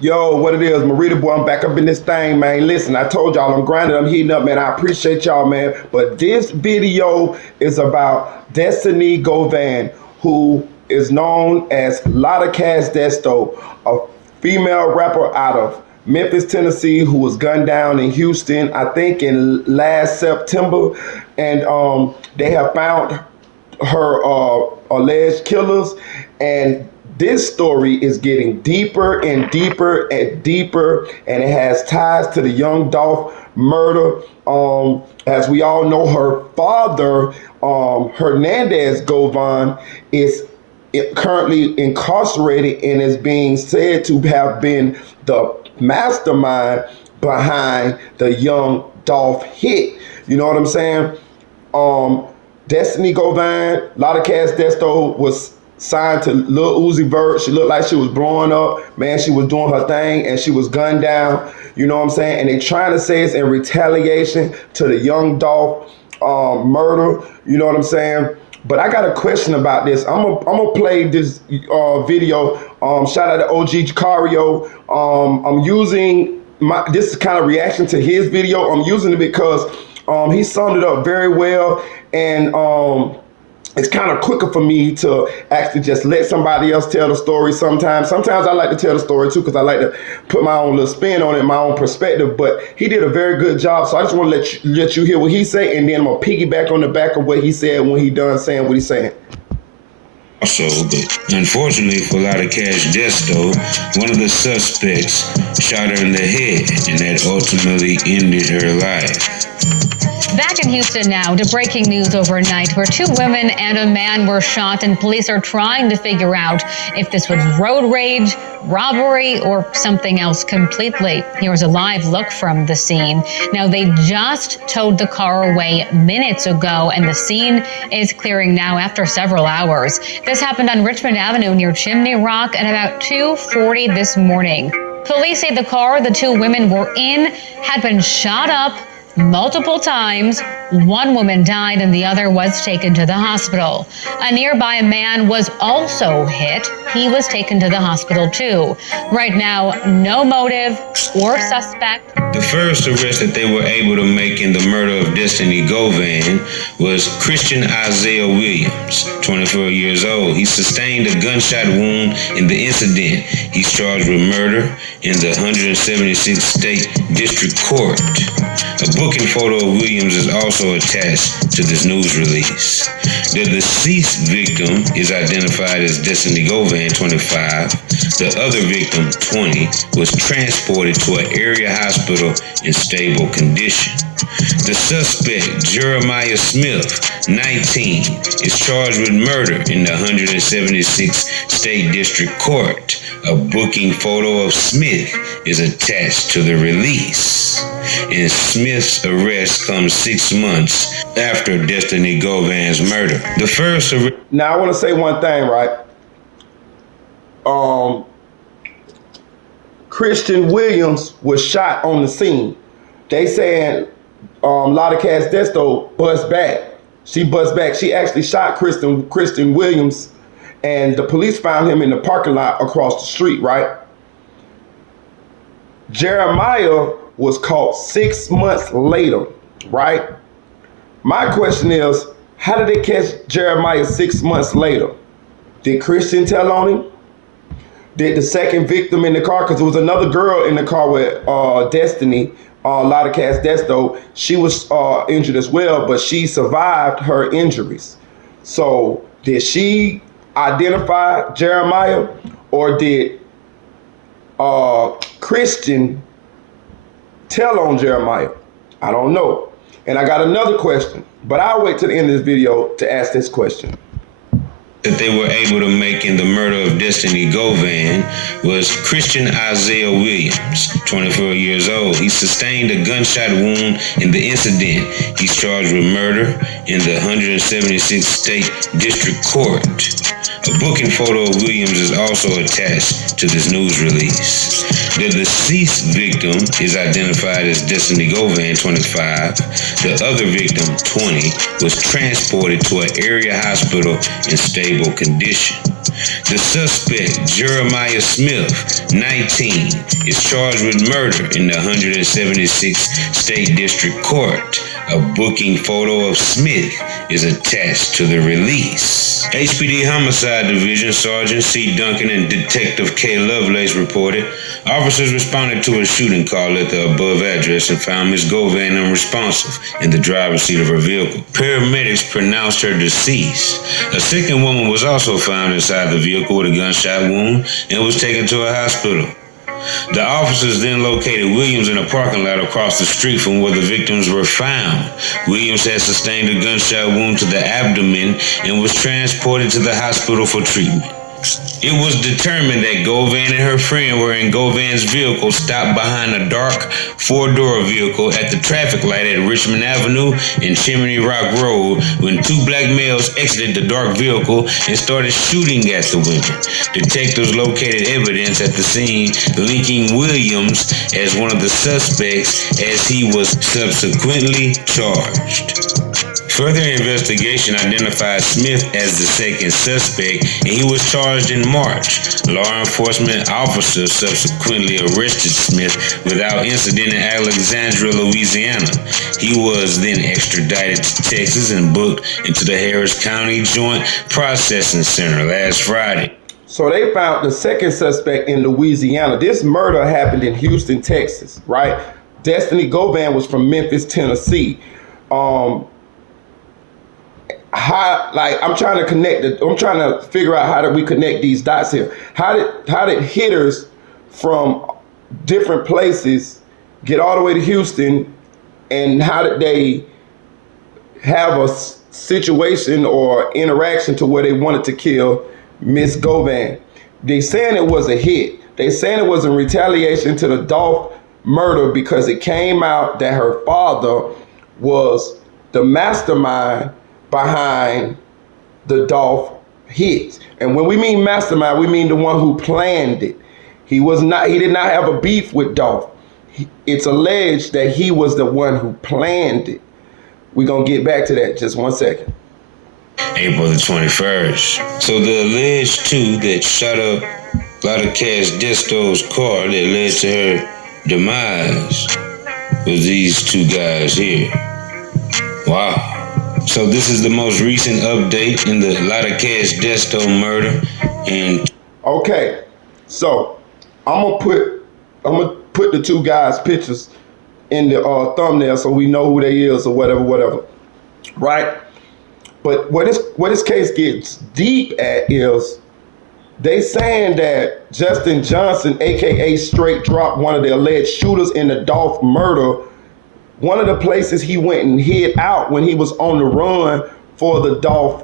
Yo, what it is, Marita boy, I'm back up in this thing, man. Listen, I told y'all I'm grinding, I'm heating up, man. I appreciate y'all, man. But this video is about Destiny Govan, who is known as Lotta Desto, a female rapper out of Memphis, Tennessee, who was gunned down in Houston, I think in last September. And they have found her alleged killers, and this story is getting deeper and deeper and deeper, and it has ties to the young Dolph murder. As we all know, her father, Hernandez Govan, is currently incarcerated and is being said to have been the mastermind behind the young Dolph hit. You know what I'm saying? Destiny Govan, Lotta Desto, was signed to Lil Uzi Vert. She looked like she was blowing up. Man, she was doing her thing and she was gunned down. You know what I'm saying? And they trying to say it's in retaliation to the young Dolph murder. You know what I'm saying? But I got a question about this. I'm gonna play this video. Shout out to OG Cario. I'm using this is kind of reaction to his video. I'm using it because he summed it up very well, and it's kind of quicker for me to actually just let somebody else tell the story sometimes. Sometimes I like to tell the story too because I like to put my own little spin on it, my own perspective. But he did a very good job, so I just want to let you hear what he said, and then I'm going to piggyback on the back of what he said when he done saying what he's saying. Also, but unfortunately for Lotta Desto, one of the suspects shot her in the head, and that ultimately ended her life. Back in Houston now to breaking news overnight where two women and a man were shot, and police are trying to figure out if this was road rage, robbery, or something else completely. Here's a live look from the scene. Now, they just towed the car away minutes ago, and the scene is clearing now after several hours. This happened on Richmond Avenue near Chimney Rock at about 2:40 this morning. Police say the car the two women were in had been shot up multiple times. One woman died and the other was taken to the hospital. A nearby man was also hit. He was taken to the hospital too. Right now, no motive or suspect. The first arrest that they were able to make in the murder of Destiny Govan was Christian Isaiah Williams, 24 years old. He sustained a gunshot wound in the incident. He's charged with murder in the 176th State District Court. A booking photo of Williams is also attached to this news release. The deceased victim is identified as Destiny Govan, 25. The other victim, 20, was transported to an area hospital in stable condition. The suspect, Jeremiah Smith, 19, is charged with murder in the 176th State District Court. A booking photo of Smith is attached to the release. And Smith's arrest comes 6 months after Destiny Govan's murder. The first arrest. Now, I want to say one thing, right? Christian Williams was shot on the scene. They saying Lotta Desto bust back. She bust back. She actually shot Christian Williams, and the police found him in the parking lot across the street, right? Jeremiah was caught 6 months later, right? My question is, how did they catch Jeremiah 6 months later? Did Christian tell on him? Did the second victim in the car, because there was another girl in the car with Destiny, Lotta Desto, she was injured as well, but she survived her injuries. So did she identify Jeremiah, or did Christian tell on Jeremiah? I don't know. And I got another question, but I'll wait till the end of this video to ask this question. That they were able to make in the murder of Destiny Govan was Christian Isaiah Williams, 24 years old. He sustained a gunshot wound in the incident. He's charged with murder in the 176th State District Court. A booking photo of Williams is also attached to this news release. The deceased victim is identified as Destiny Govan, 25. The other victim, 20, was transported to an area hospital in stable condition. The suspect, Jeremiah Smith, 19, is charged with murder in the 176th State District Court. A booking photo of Smith is attached to the release. HPD Homicide Division Sergeant C. Duncan and Detective K. Lovelace reported officers responded to a shooting call at the above address and found Ms. Govan unresponsive in the driver's seat of her vehicle. Paramedics pronounced her deceased. A second woman was also found inside the vehicle with a gunshot wound and was taken to a hospital. The officers then located Williams in a parking lot across the street from where the victims were found. Williams had sustained a gunshot wound to the abdomen and was transported to the hospital for treatment. It was determined that Govan and her friend were in Govan's vehicle stopped behind a dark four-door vehicle at the traffic light at Richmond Avenue and Chimney Rock Road when two black males exited the dark vehicle and started shooting at the women. Detectives located evidence at the scene linking Williams as one of the suspects as he was subsequently charged. Further investigation identified Smith as the second suspect, and he was charged in March. Law enforcement officers subsequently arrested Smith without incident in Alexandria, Louisiana. He was then extradited to Texas and booked into the Harris County Joint Processing Center last Friday. So they found the second suspect in Louisiana. This murder happened in Houston, Texas, right? Destiny Govan was from Memphis, Tennessee. I'm trying to figure out how do we connect these dots here. How did hitters from different places get all the way to Houston, and how did they have a situation or interaction to where they wanted to kill Miss Govan? They saying it was a hit. They saying it was in retaliation to the Dolph murder because it came out that her father was the mastermind behind the Dolph hit. And when we mean mastermind, we mean the one who planned it. He did not have a beef with Dolph. It's alleged that he was the one who planned it. We're going to get back to that just 1 second. April the 21st. So the alleged two that shot up Lotta Desto's car that led to her demise was these two guys here. Wow. So this is the most recent update in the Lotta Desto murder. And okay, so I'm gonna put the two guys' pictures in the thumbnail so we know who they is or whatever, right? But what this case gets deep at is they saying that Justin Johnson, aka Straight Drop, one of the alleged shooters in the Dolph murder, one of the places he went and hid out when he was on the run for the Dolph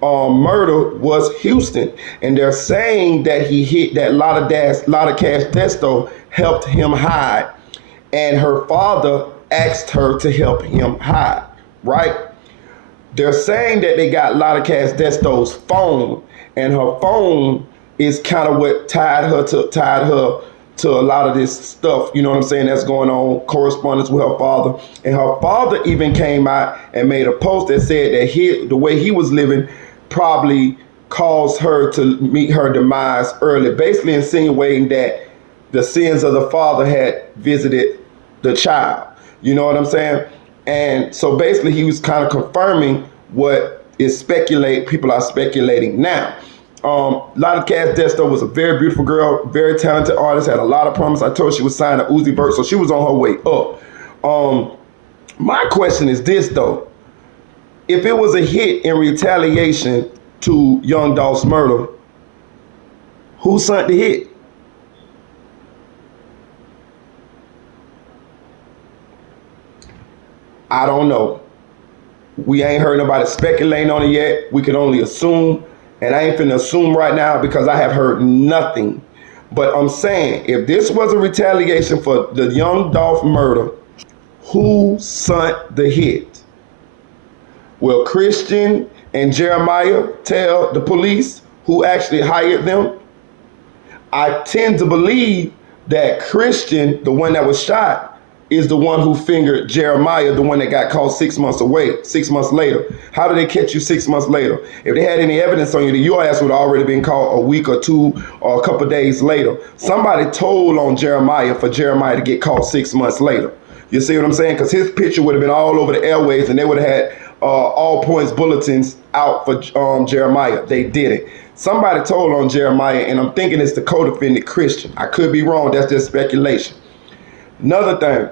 murder was Houston. And they're saying that he hit that Lotta Desto helped him hide. And her father asked her to help him hide, right? They're saying that they got Lotta Desto's phone, and her phone is kind of what tied her to a lot of this stuff, you know what I'm saying, that's going on, correspondence with her father. And her father even came out and made a post that said that the way he was living probably caused her to meet her demise early, basically insinuating that the sins of the father had visited the child. You know what I'm saying? And so basically he was kind of confirming what people are speculating now. Lotta Desto was a very beautiful girl, very talented artist, had a lot of promise. I told her she was signed to Uzi Vert, so she was on her way up. My question is this though. If it was a hit in retaliation to Young Dolph's murder, who sent the hit? I don't know. We ain't heard nobody speculating on it yet. We can only assume. And I ain't finna assume right now because I have heard nothing. But I'm saying, if this was a retaliation for the Young Dolph murder, who sent the hit? Will Christian and Jeremiah tell the police who actually hired them? I tend to believe that Christian, the one that was shot, is the one who fingered Jeremiah, the one that got caught 6 months later. How did they catch you 6 months later? If they had any evidence on you, then your ass would have already been caught a week or two or a couple days later. Somebody told on Jeremiah for Jeremiah to get caught 6 months later. You see what I'm saying? Because his picture would have been all over the airwaves, and they would have had all points bulletins out for Jeremiah. They didn't. Somebody told on Jeremiah, and I'm thinking it's the co-defendant Christian. I could be wrong. That's just speculation. Another thing,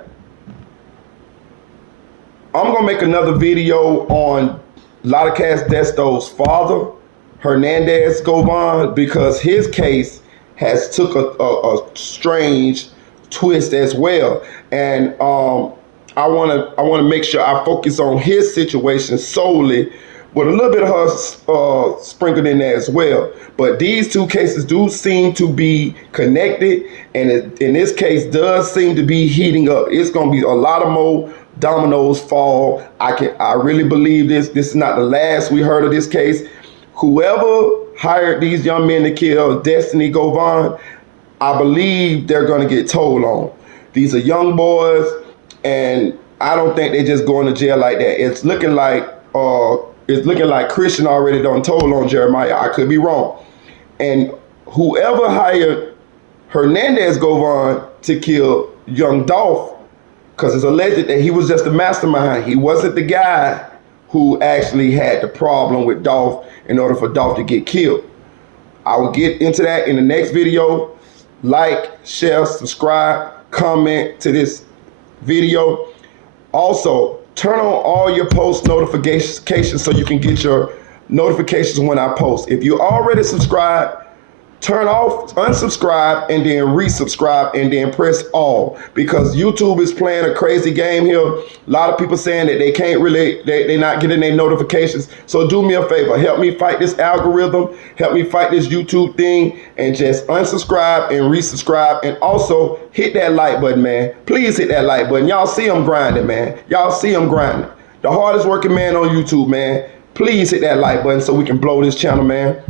I'm going to make another video on Lotta Desto's father, Hernandez Govan, because his case has took a strange twist as well. And I want to make sure I focus on his situation solely, with a little bit of her sprinkled in there as well. But these two cases do seem to be connected, and in this case does seem to be heating up. It's going to be a lot of more dominoes fall. I really believe this. This is not the last we heard of this case. Whoever hired these young men to kill Destiny Govan, I believe they're going to get told on. These are young boys, and I don't think they're just going to jail like that. It's looking like Christian already done told on Jeremiah. I could be wrong. And whoever hired Hernandez Govan to kill young Dolph, because it's alleged that he was just the mastermind. He wasn't the guy who actually had the problem with Dolph in order for Dolph to get killed. I will get into that in the next video. Like, share, subscribe, comment to this video. Also, turn on all your post notifications so you can get your notifications when I post. If you already subscribed, turn off, unsubscribe, and then resubscribe, and then press all, because YouTube is playing a crazy game here. A lot of people saying that they can't really, they're not getting their notifications. So do me a favor, help me fight this algorithm, help me fight this YouTube thing, and just unsubscribe and resubscribe, and also hit that like button, man. Please hit that like button. Y'all see I'm grinding, man. Y'all see I'm grinding. The hardest working man on YouTube, man. Please hit that like button so we can blow this channel, man.